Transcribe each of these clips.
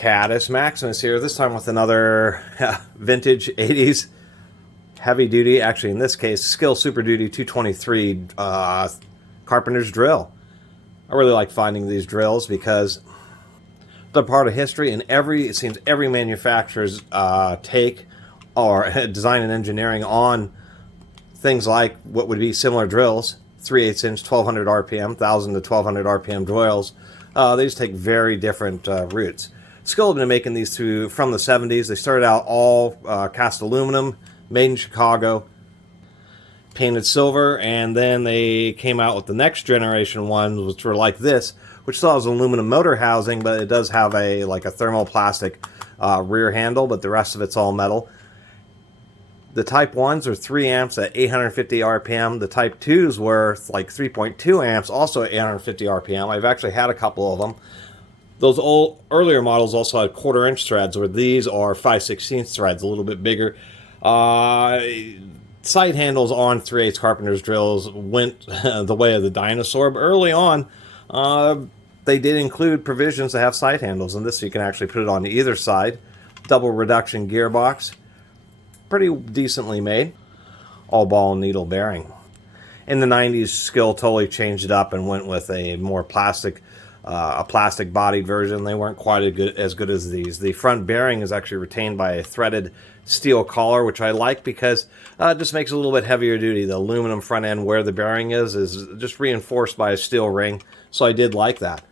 Catus, Maximus here, this time with another vintage 80s heavy duty, actually in this case, Skil Super Duty 223 Carpenters drill. I really like finding these drills because they're part of history, and it seems every manufacturer's take or design and engineering on things like what would be similar drills, 3/8 inch, 1200 RPM, 1000 to 1200 RPM drills. They just take very different routes. Skil have been making these from the 70s. They started out all cast aluminum, made in Chicago, painted silver, and then they came out with the next generation ones, which were like this, which still has aluminum motor housing, but it does have a thermoplastic rear handle, but the rest of it's all metal. The Type 1s are 3 amps at 850 RPM. The Type 2s were like 3.2 amps, also at 850 RPM. I've actually had a couple of them. Those earlier models also had 1/4 inch threads, where these are 5/16 threads, a little bit bigger. Sight handles on 3/8 Carpenters drills went the way of the dinosaur, but early on, they did include provisions to have sight handles, and this you can actually put it on either side. Double reduction gearbox, pretty decently made. All ball and needle bearing. In the 90s, Skil totally changed it up and went with a more plastic bodied version. They weren't quite as good as these. The front bearing is actually retained by a threaded steel collar, which I like because it just makes it a little bit heavier duty. The aluminum front end where the bearing is just reinforced by a steel ring, so I did like that.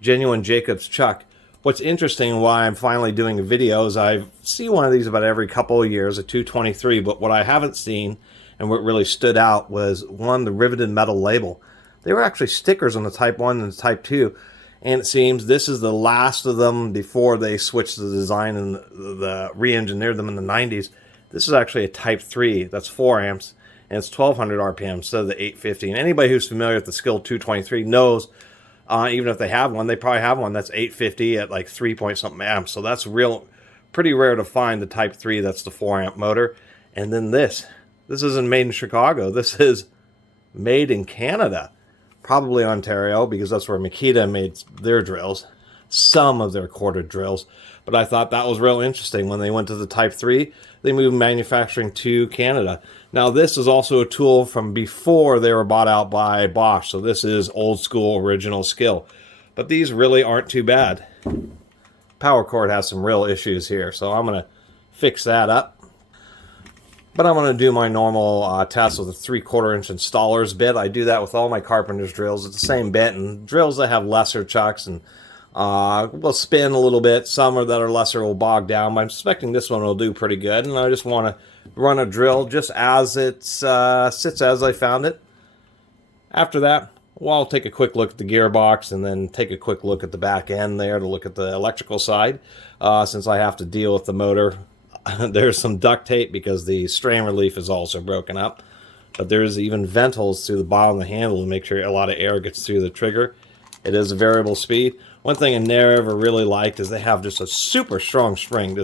Genuine Jacobs chuck. What's interesting, why I'm finally doing a video, is I see one of these about every couple of years, a 223, but what I haven't seen and what really stood out was, one, the riveted metal label. They were actually stickers on the Type 1 and the Type 2, and it seems this is the last of them before they switched the design and re-engineered them in the 90s. This is actually a Type 3, that's 4 amps, and it's 1200 RPM instead of the 850. And anybody who's familiar with the Skil 223 knows, even if they have one, they probably have one that's 850 at like 3-point-something amps. So that's pretty rare to find the Type 3 that's the 4 amp motor. And then this isn't made in Chicago. This is made in Canada. Probably Ontario, because that's where Makita made their drills, some of their corded drills. But I thought that was real interesting. When they went to the Type 3, they moved manufacturing to Canada. Now, this is also a tool from before they were bought out by Bosch, so this is old school original Skil. But these really aren't too bad. Power cord has some real issues here, so I'm going to fix that up. But I'm going to do my normal test with a 3/4 inch installer's bit. I do that with all my Carpenter's drills. It's the same bit, and drills that have lesser chucks and will spin a little bit. Some that are lesser will bog down, but I'm suspecting this one will do pretty good. And I just want to run a drill just as it sits as I found it. After that, well, I'll take a quick look at the gearbox and then take a quick look at the back end there to look at the electrical side, since I have to deal with the motor. There's some duct tape because the strain relief is also broken up. But there's even vent holes through the bottom of the handle to make sure a lot of air gets through the trigger. It is a variable speed. One thing I never really liked is they have just a super strong spring.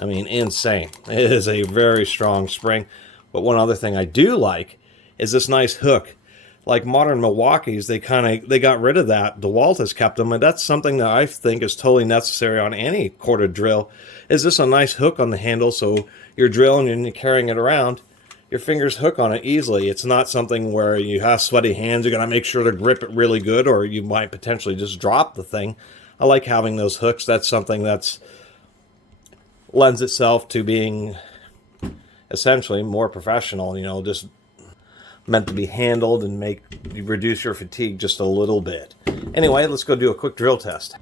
I mean, insane. It is a very strong spring. But one other thing I do like is this nice hook. Like modern Milwaukee's, they got rid of that. DeWalt has kept them, and that's something that I think is totally necessary on any corded drill. Is this a nice hook on the handle, so you're drilling and you're carrying it around, your fingers hook on it easily. It's not something where you have sweaty hands, you're going to make sure to grip it really good, or you might potentially just drop the thing. I like having those hooks. That's something that's lends itself to being essentially more professional, just meant to be handled and reduce your fatigue just a little bit. Anyway, let's go do a quick drill test.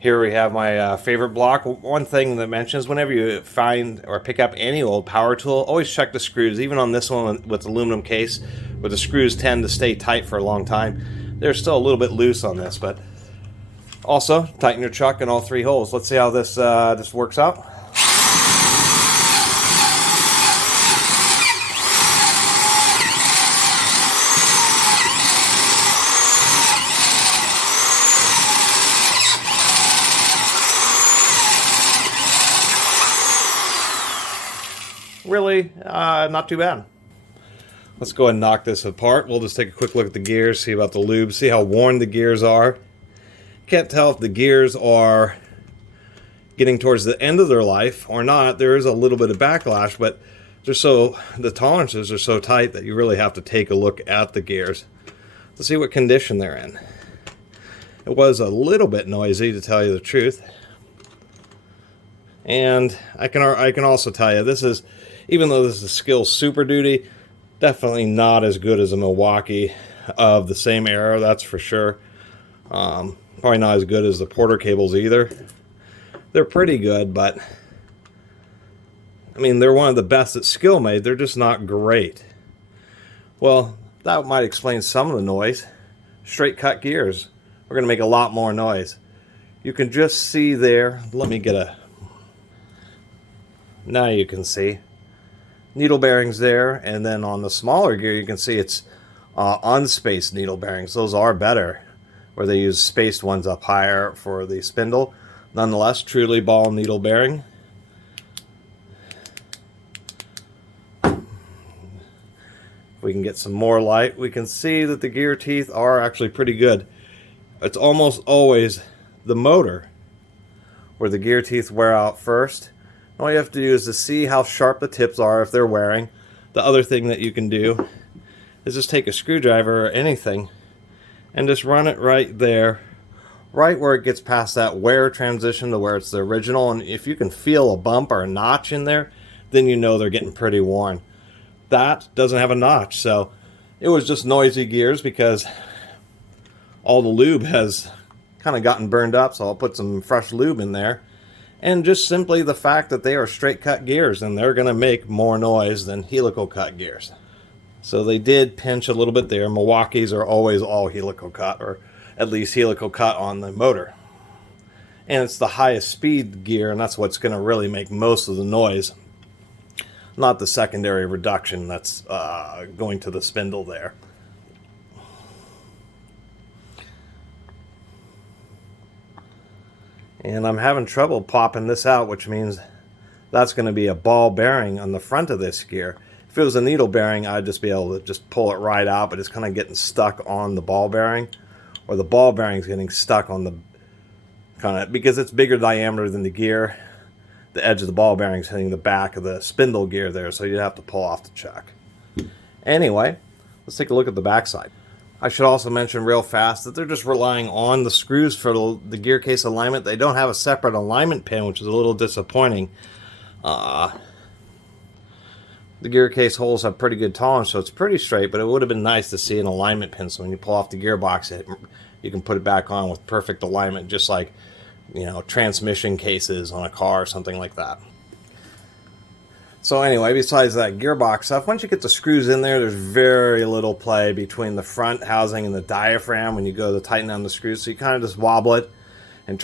Here we have my favorite block. One thing that mentions, whenever you find or pick up any old power tool, always check the screws. Even on this one with aluminum case, where the screws tend to stay tight for a long time, they're still a little bit loose on this. But also, tighten your chuck in all 3 holes. Let's see how this works out. Really, not too bad. Let's go ahead and knock this apart. We'll just take a quick look at the gears, see about the lube, see how worn the gears are. Can't tell if the gears are getting towards the end of their life or not, there is a little bit of backlash, but the tolerances are so tight that you really have to take a look at the gears to see what condition they're in. It was a little bit noisy, to tell you the truth. And I can also tell you, this is, even though this is a Skil Super Duty, definitely not as good as a Milwaukee of the same era, that's for sure. Probably not as good as the Porter cables either. They're pretty good, but I mean, they're one of the best that Skil made. They're just not great. Well, that might explain some of the noise. Straight cut gears are going to make a lot more noise. You can just see there, let me get a, now you can see needle bearings there, and then on the smaller gear you can see it's unspaced needle bearings. Those are better, where they use spaced ones up higher for the spindle. Nonetheless, truly ball needle bearing. If we can get some more light, we can see that the gear teeth are actually pretty good. It's almost always the motor where the gear teeth wear out first. All you have to do is to see how sharp the tips are if they're wearing. The other thing that you can do is just take a screwdriver or anything and just run it right there, right where it gets past that wear transition to where it's the original. And if you can feel a bump or a notch in there, then you know they're getting pretty worn. That doesn't have a notch, so it was just noisy gears because all the lube has kind of gotten burned up, so I'll put some fresh lube in there. And just simply the fact that they are straight cut gears, and they're going to make more noise than helical cut gears. So they did pinch a little bit there. Milwaukees are always all helical cut, or at least helical cut on the motor. And it's the highest speed gear, and that's what's going to really make most of the noise. Not the secondary reduction that's going to the spindle there. And I'm having trouble popping this out, which means that's going to be a ball bearing on the front of this gear. If it was a needle bearing, I'd just be able to just pull it right out, but it's kind of getting stuck on the ball bearing, or the ball bearing's getting stuck on the because it's bigger diameter than the gear. The edge of the ball bearing's hitting the back of the spindle gear there, so you'd have to pull off the chuck. Anyway, let's take a look at the backside. I should also mention real fast that they're just relying on the screws for the gear case alignment. They don't have a separate alignment pin, which is a little disappointing. The gear case holes have pretty good tolerance, so it's pretty straight, but it would have been nice to see an alignment pin, so when you pull off the gearbox, you can put it back on with perfect alignment, just like, you know, transmission cases on a car or something like that. So anyway, besides that gearbox stuff, once you get the screws in there, there's very little play between the front housing and the diaphragm when you go to tighten down the screws. So you kind of just wobble it and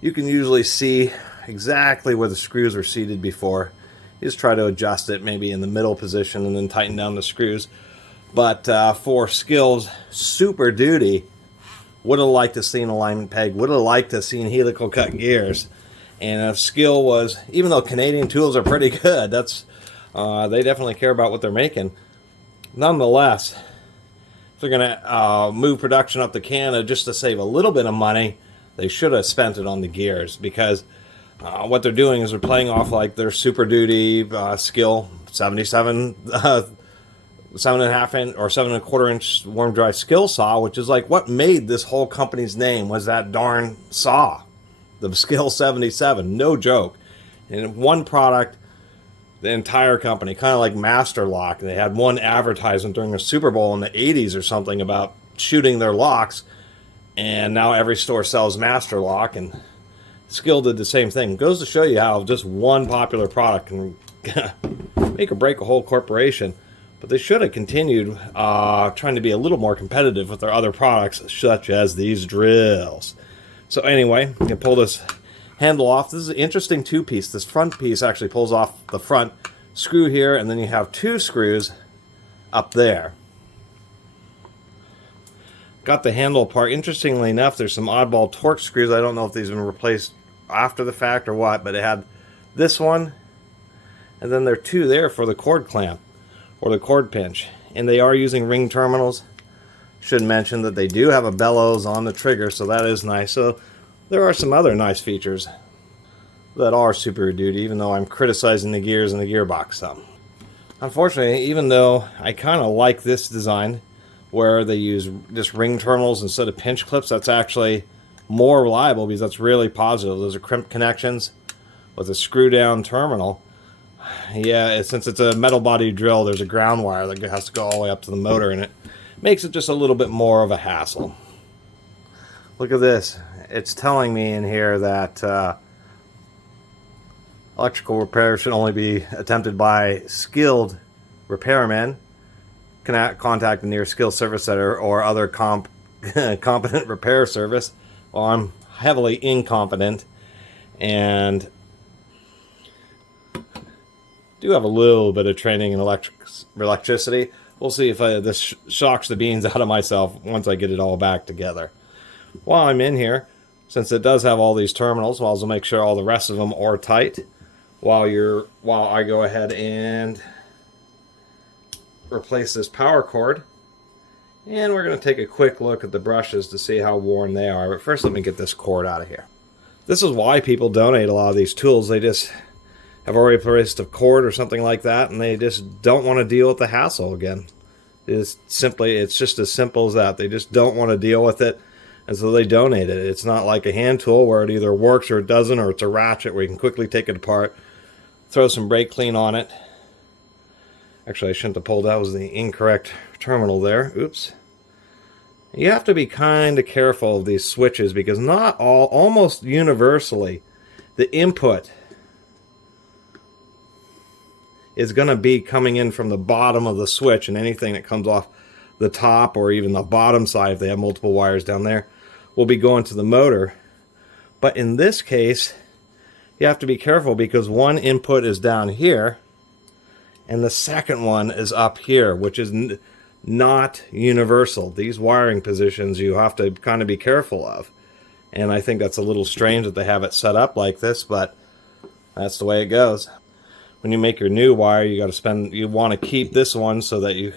you can usually see exactly where the screws were seated before. You just try to adjust it maybe in the middle position and then tighten down the screws. But for Skil's Super Duty, would have liked to see an alignment peg, would have liked to see helical cut gears. And if Skil was, even though Canadian tools are pretty good, that's they definitely care about what they're making. Nonetheless, if they're going to move production up to Canada just to save a little bit of money, they should have spent it on the gears, because what they're doing is they're playing off like their Super Duty Skil 77 7.5 inch or 7.25 inch warm dry Skil saw, which is like what made this whole company's name, was that darn saw, the Skil 77. No joke. And one product, the entire company, kind of like Master Lock. They had one advertisement during a Super Bowl in the 80s or something about shooting their locks, and now every store sells Master Lock, and Skil did the same thing. It goes to show you how just one popular product can make or break a whole corporation. But they should have continued trying to be a little more competitive with their other products, such as these drills. So anyway, you can pull this handle off. This is an interesting two-piece. This front piece actually pulls off the front screw here, and then you have two screws up there. Got the handle apart. Interestingly enough, there's some oddball torque screws. I don't know if these have been replaced after the fact or what, but it had this one, and then there are two there for the cord clamp, or the cord pinch, and they are using ring terminals. Should mention that they do have a bellows on the trigger, so that is nice. So there are some other nice features. that are Super Duty, even though I'm criticizing the gears and the gearbox some. Unfortunately, even though I kind of like this design, where they use just ring terminals instead of pinch clips, that's actually more reliable because that's really positive. Those are crimp connections with a screw down terminal. Yeah, since it's a metal body drill, there's a ground wire that has to go all the way up to the motor, and it makes it just a little bit more of a hassle. Look at this. It's telling me in here that electrical repair should only be attempted by skilled repairmen. Contact the nearest Skil service center or other competent repair service. Well, I'm heavily incompetent and do have a little bit of training in electricity. We'll see if this shocks the beans out of myself once I get it all back together. While I'm in here, since it does have all these terminals, I'll make sure all the rest of them are tight while I go ahead and replace this power cord. And we're going to take a quick look at the brushes to see how worn they are. But first, let me get this cord out of here. This is why people donate a lot of these tools. They just have already replaced a cord or something like that, and they just don't want to deal with the hassle again. It's just as simple as that. They just don't want to deal with it, and so they donate it. It's not like a hand tool where it either works or it doesn't, or it's a ratchet where you can quickly take it apart, throw some brake clean on it. Actually, I shouldn't have pulled. That was the incorrect terminal there. Oops. You have to be kind of careful of these switches because almost universally, the input is going to be coming in from the bottom of the switch, and anything that comes off the top or even the bottom side, if they have multiple wires down there, will be going to the motor. But in this case, you have to be careful because one input is down here and the second one is up here, which is not universal. These wiring positions you have to kind of be careful of, and I think that's a little strange that they have it set up like this, but that's the way it goes. When you make your new wire, you want to keep this one so that you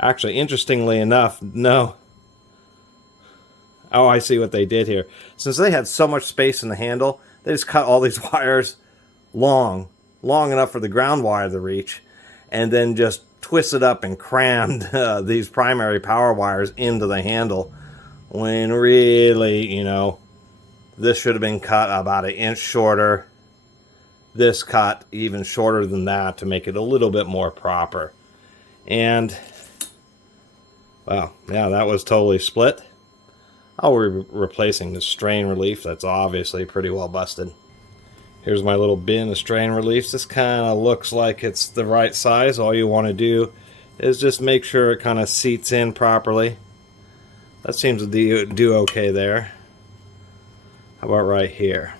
actually, interestingly enough, no. Oh, I see what they did here. Since they had so much space in the handle, they just cut all these wires long enough for the ground wire to reach, and then just twisted up and crammed these primary power wires into the handle, when really, this should have been cut about an inch shorter. This cut even shorter than that to make it a little bit more proper. And, well, yeah, that was totally split. I'll be replacing the strain relief. That's obviously pretty well busted. Here's my little bin of strain reliefs. This kind of looks like it's the right size. All you want to do is just make sure it kind of seats in properly. That seems to do okay there. How about right here?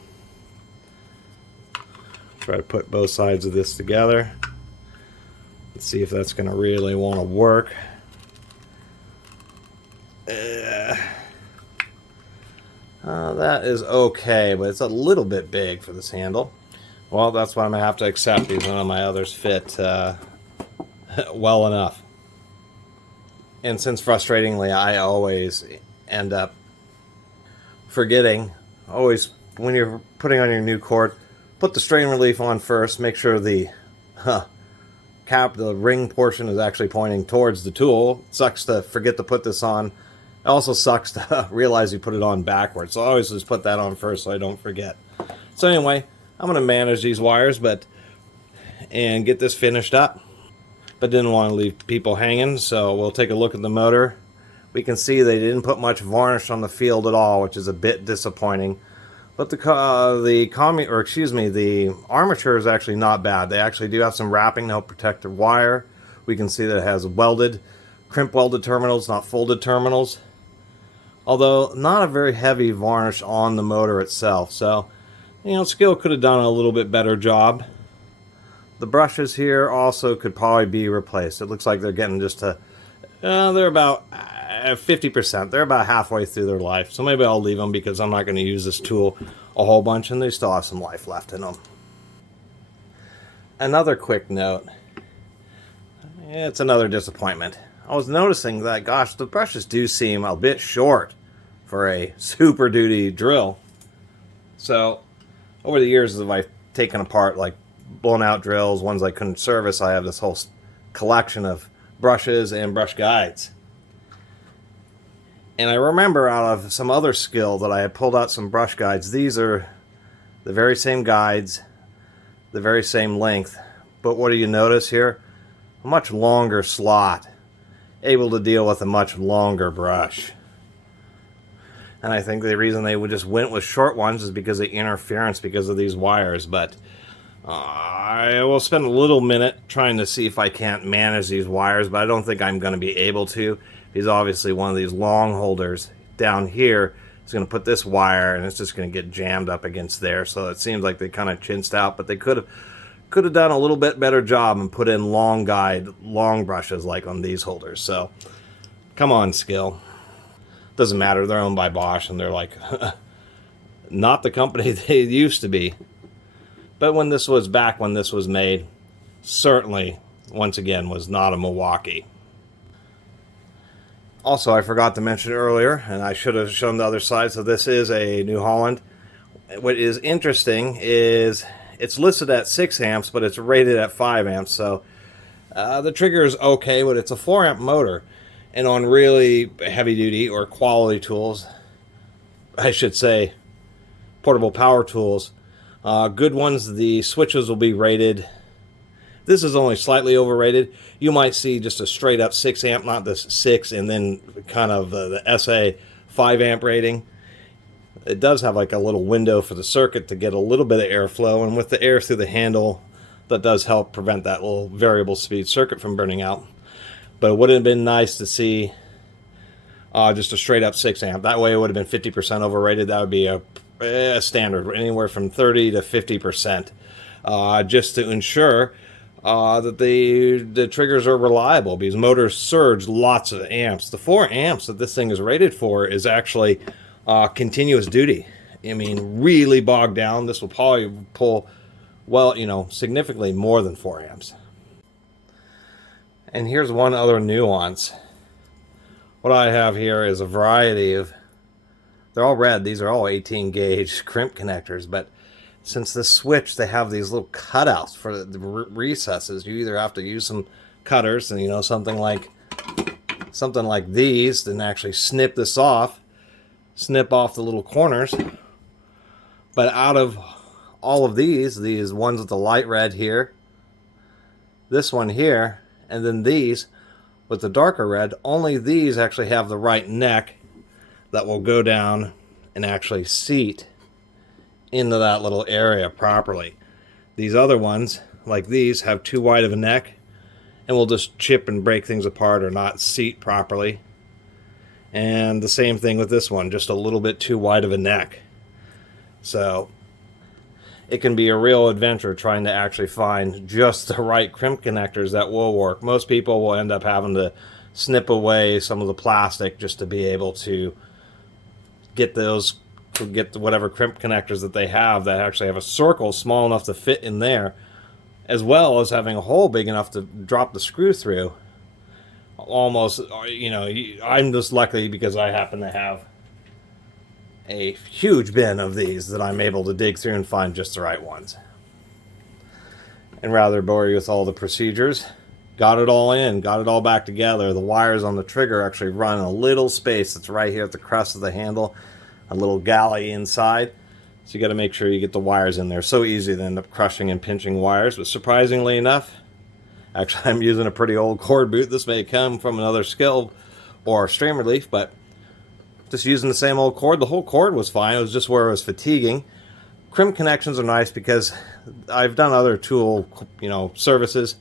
Try to put both sides of this together. Let's see if that's going to really want to work. That is okay, but it's a little bit big for this handle. Well, that's why I'm going to have to accept these. None of my others fit well enough. And since frustratingly I always end up forgetting, when you're putting on your new cord, put the strain relief on first. Make sure the ring portion is actually pointing towards the tool. It sucks to forget to put this on. It also sucks to realize you put it on backwards. So I always just put that on first so I don't forget. So anyway, I'm going to manage these wires and get this finished up. But didn't want to leave people hanging, so we'll take a look at the motor. We can see they didn't put much varnish on the field at all, which is a bit disappointing. But the armature is actually not bad. They actually do have some wrapping to help protect the wire. We can see that it has crimp welded terminals, not folded terminals. Although not a very heavy varnish on the motor itself. So, Skil could have done a little bit better job. The brushes here also could probably be replaced. It looks like they're getting they're about 50%. They're about halfway through their life. So maybe I'll leave them because I'm not going to use this tool a whole bunch and they still have some life left in them. Another quick note. It's another disappointment. I was noticing that, gosh, the brushes do seem a bit short for a Super Duty drill. So over the years, as I've taken apart like blown out drills, ones I couldn't service, I have this whole collection of brushes and brush guides. And I remember out of some other Skil that I had pulled out some brush guides. These are the very same guides, the very same length, but what do you notice here? A much longer slot, able to deal with a much longer brush. And I think the reason they just went with short ones is because of interference, because of these wires. But I will spend a little minute trying to see if I can't manage these wires, but I don't think I'm going to be able to. Because obviously one of these long holders down here is going to put this wire, and it's just going to get jammed up against there. So it seems like they kind of chinsed out, but they could have done a little bit better job and put in long brushes like on these holders. So come on, Skil. Doesn't matter, they're owned by Bosch, and they're like not the company they used to be. But when this was made, certainly once again was not a Milwaukee. Also, I forgot to mention earlier, and I should have shown the other side, so this is a New Holland. What is interesting is it's listed at 6 amps, but it's rated at 5 amps, so the trigger is okay, but it's a 4 amp motor. And on really heavy duty or quality tools, I should say portable power tools, good ones, the switches will be rated. This is only slightly overrated. You might see just a straight up 6 amp, not this 6, and then kind of the SA 5 amp rating. It does have like a little window for the circuit to get a little bit of airflow, and with the air through the handle, that does help prevent that little variable speed circuit from burning out. But it would have been nice to see just a straight up 6 amp. That way it would have been 50% overrated. That would be a standard, anywhere from 30 to 50%, just to ensure that the triggers are reliable, because motors surge lots of amps. The 4 amps that this thing is rated for is actually continuous duty. I mean, really bogged down. This will probably pull, well, significantly more than 4 amps. And here's one other nuance. What I have here is a variety of, they're all red, these are all 18 gauge crimp connectors, but since this switch, they have these little cutouts for the recesses. You either have to use some cutters, and something like these, and actually snip this off, snip off the little corners. But out of all of these ones with the light red here, this one here, and then these with the darker red, only these actually have the right neck that will go down and actually seat into that little area properly. These other ones, like these, have too wide of a neck and will just chip and break things apart or not seat properly. And the same thing with this one, just a little bit too wide of a neck. So it can be a real adventure trying to actually find just the right crimp connectors that will work. Most people will end up having to snip away some of the plastic just to be able to get whatever crimp connectors that they have that actually have a circle small enough to fit in there, as well as having a hole big enough to drop the screw through. Almost, I'm just lucky because I happen to have a huge bin of these that I'm able to dig through and find just the right ones. And rather bore you with all the procedures, got it all in, got it all back together. The wires on the trigger actually run in a little space that's right here at the crest of the handle, a little galley inside. So you got to make sure you get the wires in there. So easy to end up crushing and pinching wires, but surprisingly enough, actually I'm using a pretty old cord boot. This may come from another Skil or stream relief, but just using the same old cord. The whole cord was fine. It was just where it was fatiguing. Crimp connections are nice because I've done other tool, services.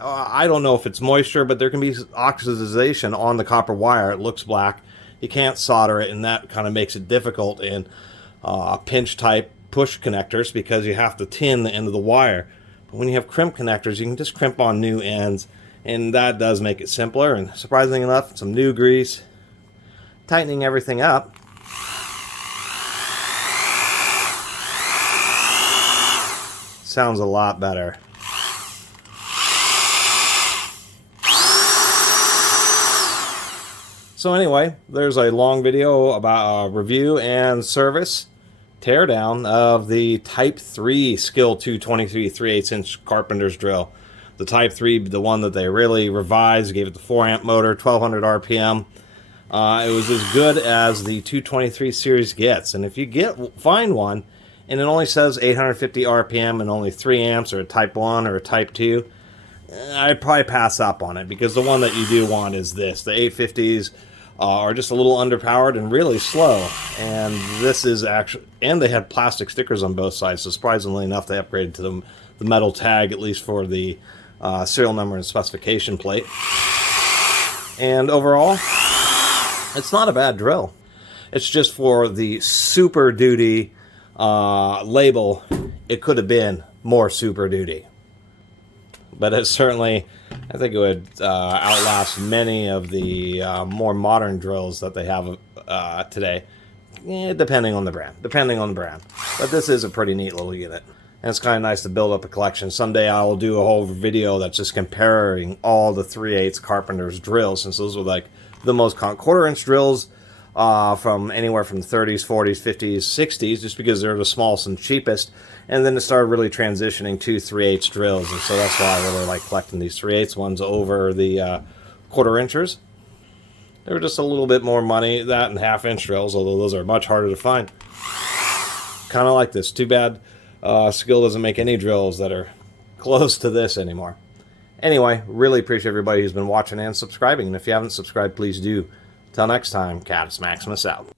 I don't know if it's moisture, but there can be oxidization on the copper wire. It looks black. You can't solder it, and that kind of makes it difficult in pinch type push connectors because you have to tin the end of the wire. But when you have crimp connectors, you can just crimp on new ends, and that does make it simpler. And surprisingly enough, some new grease, tightening everything up. Sounds a lot better. So anyway, there's a long video about review and service teardown of the Type 3 Skil 223 3/8" Carpenters drill. The Type 3, the one that they really revised, gave it the 4-amp motor, 1200 RPM. It was as good as the 223 series gets. And if you find one, and it only says 850 RPM and only 3 amps, or a Type 1 or a Type 2, I'd probably pass up on it, because the one that you do want is this. The 850s are just a little underpowered and really slow. And this is actually, and they had plastic stickers on both sides, so surprisingly enough, they upgraded to the metal tag, at least for the serial number and specification plate. And overall, it's not a bad drill. It's just for the Super Duty label, it could have been more Super Duty. But it certainly, I think it would outlast many of the more modern drills that they have today. Depending on the brand. But this is a pretty neat little unit. And it's kind of nice to build up a collection. Someday I will do a whole video that's just comparing all the 3/8 Carpenters drills, since those were like the most quarter-inch drills from anywhere from the 30s, 40s, 50s, 60s, just because they're the smallest and cheapest. And then it started really transitioning to 3/8 drills, and so that's why I really like collecting these 3/8 ones over the quarter-inchers. They were just a little bit more money, that and half-inch drills, although those are much harder to find. Kind of like this. Too bad Skil doesn't make any drills that are close to this anymore. Anyway, really appreciate everybody who's been watching and subscribing, and if you haven't subscribed, please do. Till next time, Catus Maximus out.